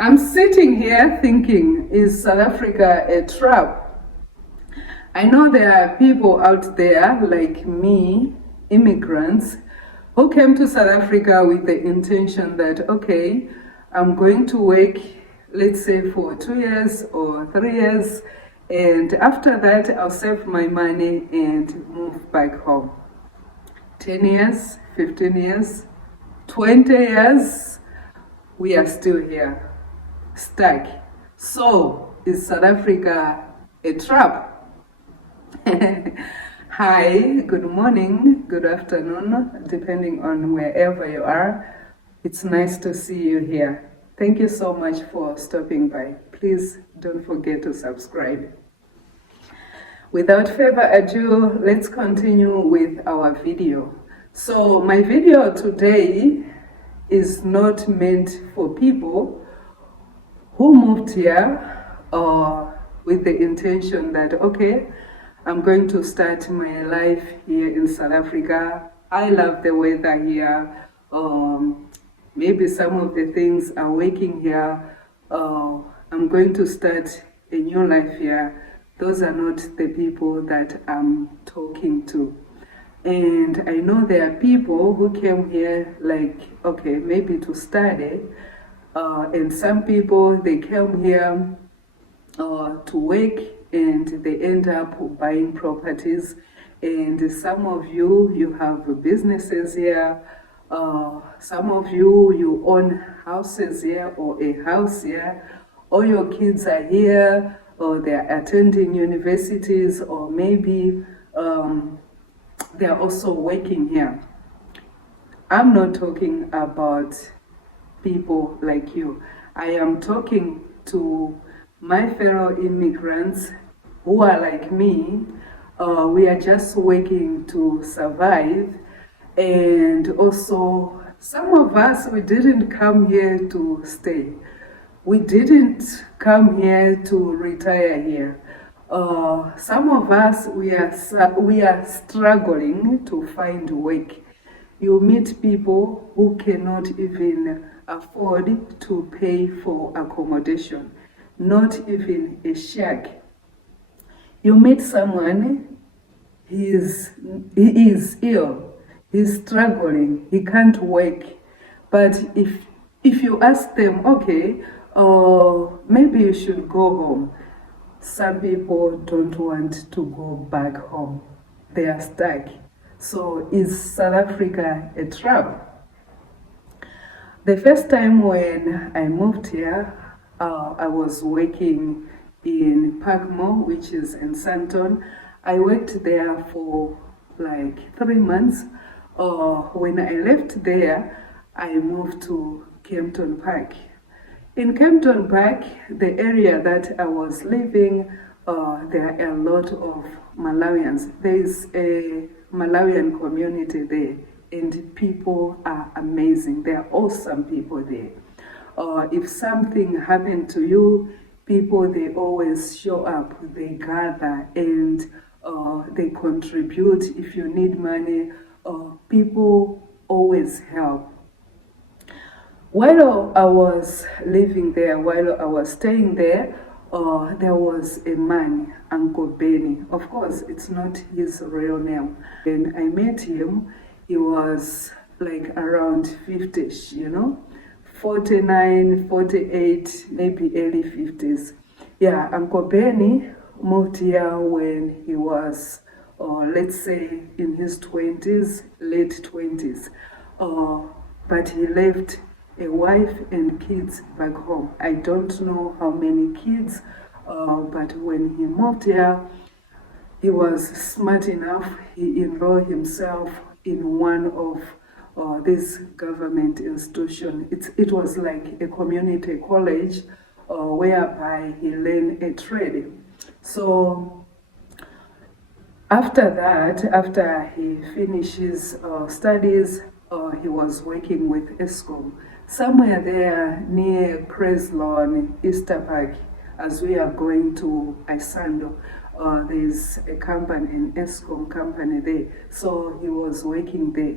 I'm sitting here thinking, is South Africa a trap? I know there are people out there like me, immigrants, who came to South Africa with the intention that, okay, I'm going to work, let's say for 2 years or 3 years, and after that I'll save my money and move back home. 10 years, 15 years, 20 years, we are still here, stuck. So, is South Africa a trap? Hi, good morning, good afternoon, depending on wherever you are. It's nice to see you here. Thank you so much for stopping by. Please don't forget to subscribe. Without further ado, let's continue with our video. So my video today is not meant for people who moved here with the intention that, okay, I'm going to start my life here in South Africa. I love the weather here. Maybe some of the things are working here. I'm going to start a new life here. Those are not the people that I'm talking to. And I know there are people who came here like, okay, maybe to study. And some people, they came here to work and they end up buying properties. And some of you, you have businesses here. Some of you, you own houses here or a house here. All your kids are here, or they're attending universities, or maybe they're also working here. I'm not talking about people like you. I am talking to my fellow immigrants who are like me. We are just working to survive. And also, some of us, we didn't come here to stay. We didn't come here to retire here. Some of us, we are struggling to find work. You meet people who cannot even afford to pay for accommodation, not even a shack. You meet someone, he is ill, he's struggling, he can't work. But if you ask them, okay, maybe you should go home, some people don't want to go back home. They are stuck. So is South Africa a trap? The first time when I moved here, I was working in Parkmore, which is in Sandton. I worked there for like 3 months. When I left there, I moved to Kempton Park. In Kempton Park, the area that I was living, there are a lot of Malawians. There is a Malawian community there, and people are amazing. There are awesome people there. If something happened to you, people, they always show up, they gather, and they contribute. If you need money, people always help. While I was living there, while I was staying there, there was a man, Uncle Benny. Of course, it's not his real name. When I met him, he was like around 50-ish, 49, 48, maybe early 50s. Yeah, Uncle Benny moved here when he was, let's say, in his 20s, late 20s. But he left a wife and kids back home. I don't know how many kids, but when he moved here, he was smart enough. He enrolled himself in one of this government institution. It was like a community college whereby he learned a trade. So after that, after he finishes studies, he was working with ESCOM. Somewhere there near Creslon, Easter Park, as we are going to Isando, there's a company, an ESCOM company there. So he was working there.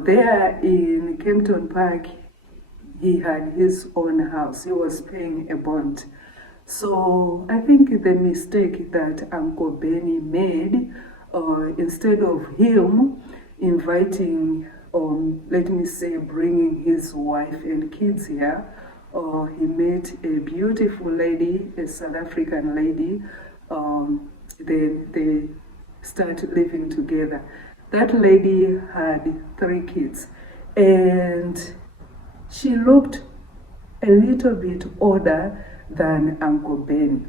There in Kempton Park, he had his own house. He was paying a bond. So I think the mistake that Uncle Benny made, instead of him inviting, let me say, bringing his wife and kids here, he met a beautiful lady, a South African lady. Then they started living together. That lady had 3 kids, and she looked a little bit older than Uncle Benny.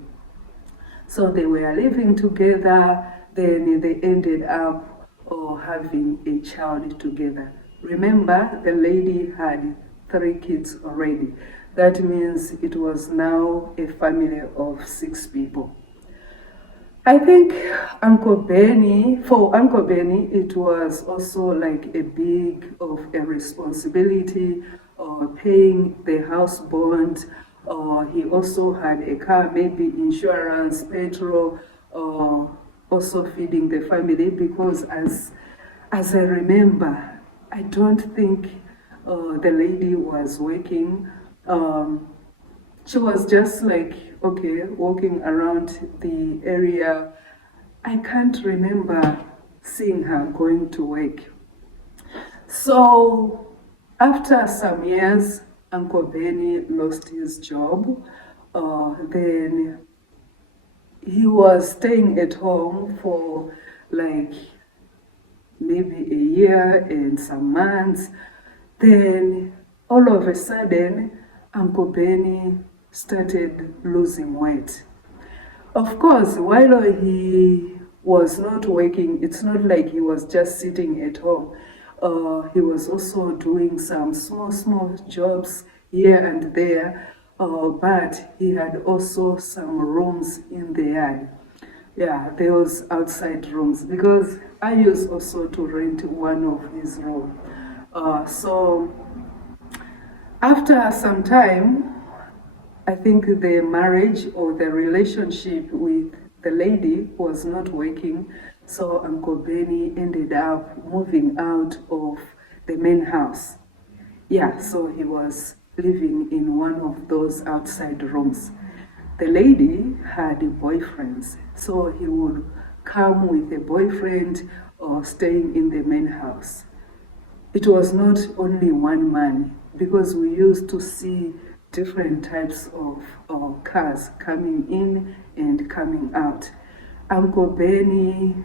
So they were living together, then they ended up having a child together. Remember, the lady had 3 kids already. That means it was now a family of 6 people. I think for Uncle Benny, it was also like a big of a responsibility, paying the house bond. He also had a car, maybe insurance, petrol, also feeding the family, because as I remember, I don't think the lady was working. She was just like, okay, walking around the area. I can't remember seeing her going to work. So after some years, Uncle Benny lost his job. Then he was staying at home for like maybe a year and some months. Then all of a sudden, Uncle Benny started losing weight. Of course, while he was not working, it's not like he was just sitting at home. He was also doing some small jobs here and there, but he had also some rooms in the yard. Yeah, those outside rooms, because I used also to rent one of his rooms. So after some time, I think the marriage or the relationship with the lady was not working, so Uncle Benny ended up moving out of the main house. Yeah, so he was living in one of those outside rooms. The lady had boyfriends, so he would come with a boyfriend or staying in the main house. It was not only one man, because we used to see different types of cars coming in and coming out. Uncle Benny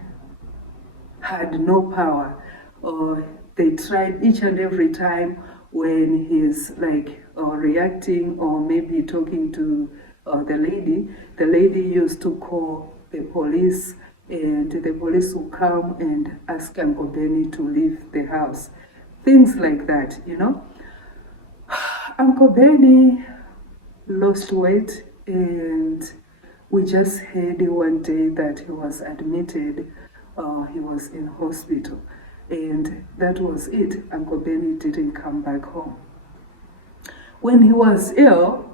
had no power. They tried each and every time when he's like reacting or maybe talking to the lady. The lady used to call the police, and the police would come and ask Uncle Benny to leave the house. Things like that, you know. Uncle Benny lost weight, and we just heard one day that he was admitted. He was in hospital, and that was it. Uncle Benny didn't come back home. When he was ill,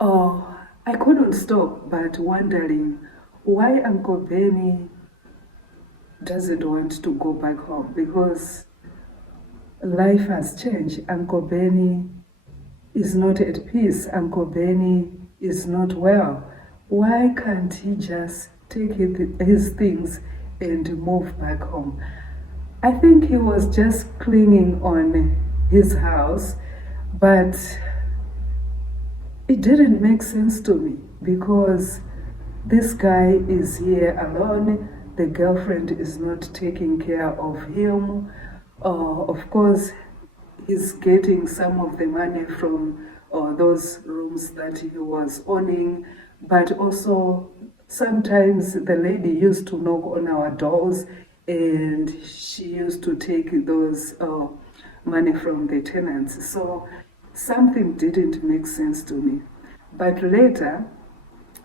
I couldn't stop but wondering why Uncle Benny doesn't want to go back home, because life has changed. Uncle Benny is not at peace. Uncle Benny is not well. Why can't he just take his things and move back home? I think he was just clinging on his house, but it didn't make sense to me, because this guy is here alone. The girlfriend is not taking care of him. Of course, he's getting some of the money from those rooms that he was owning, but also sometimes the lady used to knock on our doors, and she used to take those money from the tenants. So something didn't make sense to me. But later,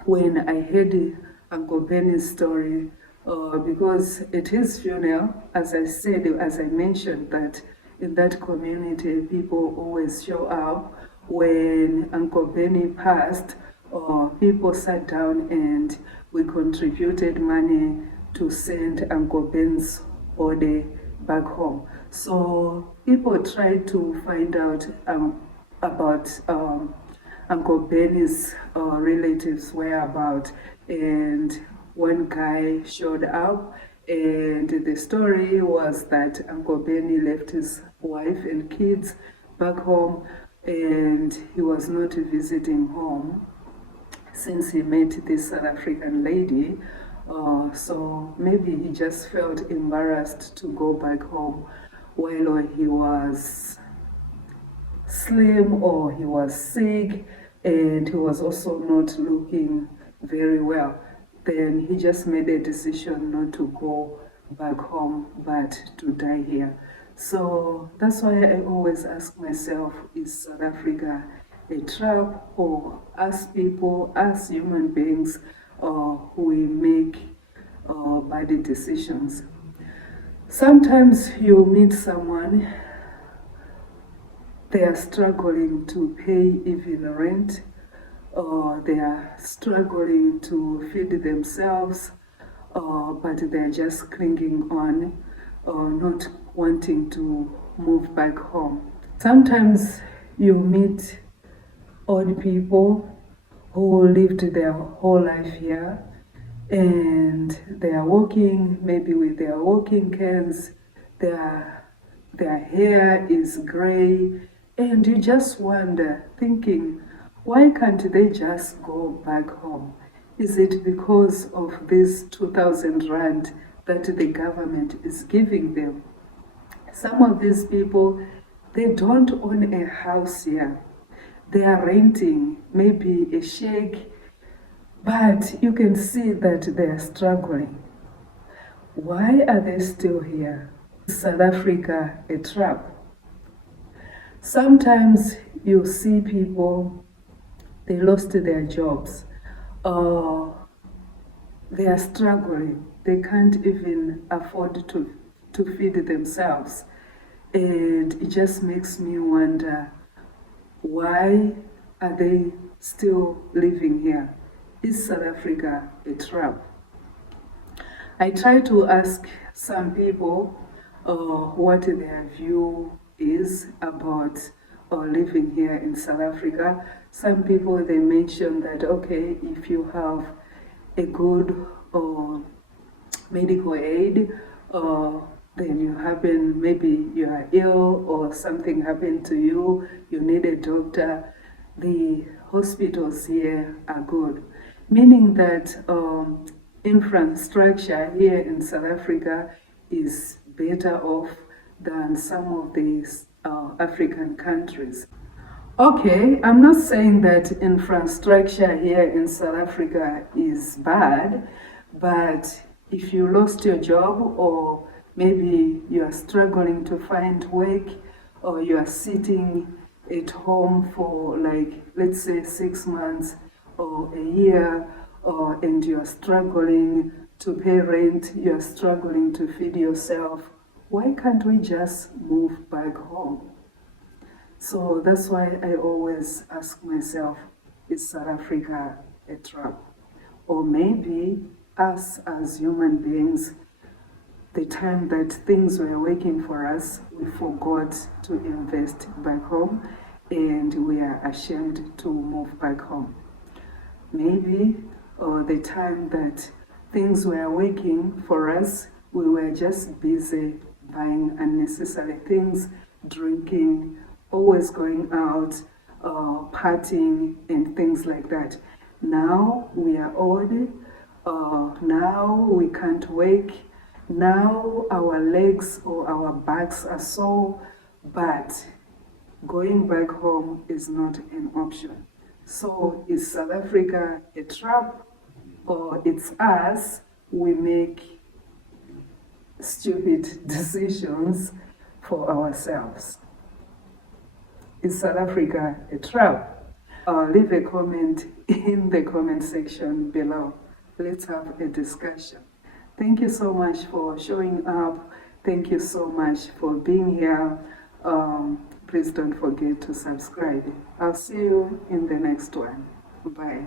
when I heard Uncle Benny's story, because at his funeral, as I mentioned, that in that community, people always show up. When Uncle Benny passed, people sat down and we contributed money to send Uncle Ben's body back home. So people tried to find out about Uncle Benny's relatives' whereabouts, and one guy showed up, and the story was that Uncle Benny left his wife and kids back home, and he was not visiting home since he met this South African lady. So maybe he just felt embarrassed to go back home while he was slim or he was sick, and he was also not looking very well. Then he just made a decision not to go back home but to die here. So that's why I always ask myself, is South Africa a trap, or as people, as human beings, we make bad decisions? Sometimes you meet someone, they are struggling to pay even rent, or they are struggling to feed themselves, but they're just clinging on, not wanting to move back home. Sometimes you meet old people who lived their whole life here, and they are walking maybe with their walking canes, their hair is gray, and you just wonder, thinking, why can't they just go back home? Is it because of this 2,000 rand that the government is giving them? Some of these people, they don't own a house here. They are renting maybe a shack, but you can see that they are struggling. Why are they still here? Is South Africa a trap? Sometimes you see people, they lost their jobs. They are struggling. They can't even afford to feed themselves. And it just makes me wonder, why are they still living here? Is South Africa a trap? I try to ask some people what their view is about living here in South Africa. Some people, they mention that, okay, if you have a good medical aid, then you happen, maybe you are ill or something happened to you, you need a doctor, the hospitals here are good. Meaning that infrastructure here in South Africa is better off than some of these African countries. Okay, I'm not saying that infrastructure here in South Africa is bad, but if you lost your job, or maybe you are struggling to find work, or you are sitting at home for, like, let's say 6 months or a year, and you are struggling to pay rent, you are struggling to feed yourself, why can't we just move back home? So that's why I always ask myself, is South Africa a trap? Or maybe us as human beings, the time that things were working for us, we forgot to invest back home, and we are ashamed to move back home. Maybe the time that things were working for us, we were just busy buying unnecessary things, drinking, always going out, partying, and things like that. Now we are old, now we can't work, now our legs or our backs are sore, but going back home is not an option. So is South Africa a trap, or it's us, we make stupid decisions for ourselves? Is South Africa a trap? Leave a comment in the comment section below. Let's have a discussion. Thank you so much for showing up. Thank you so much for being here. Please don't forget to subscribe. I'll see you in the next one. Bye.